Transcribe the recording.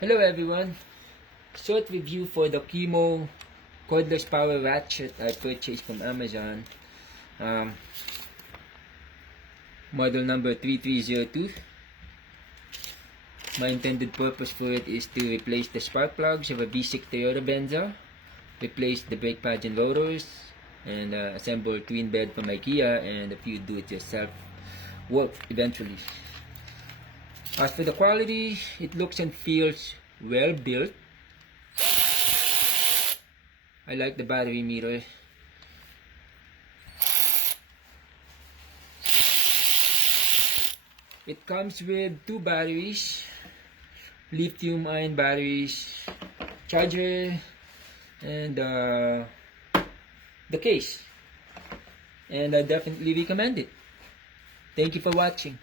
Hello everyone! Short review for the Kimo Cordless Power Ratchet I purchased from Amazon. Model number 3302. My intended purpose for it is to replace the spark plugs of a V6 Toyota Venza, replace the brake pads and rotors, and assemble a twin bed from IKEA and a few do-it-yourself work eventually. As for the quality, it looks and feels well built. I like the battery meter. It comes with two batteries, lithium-ion batteries, charger, and the case. And I definitely recommend it. Thank you for watching.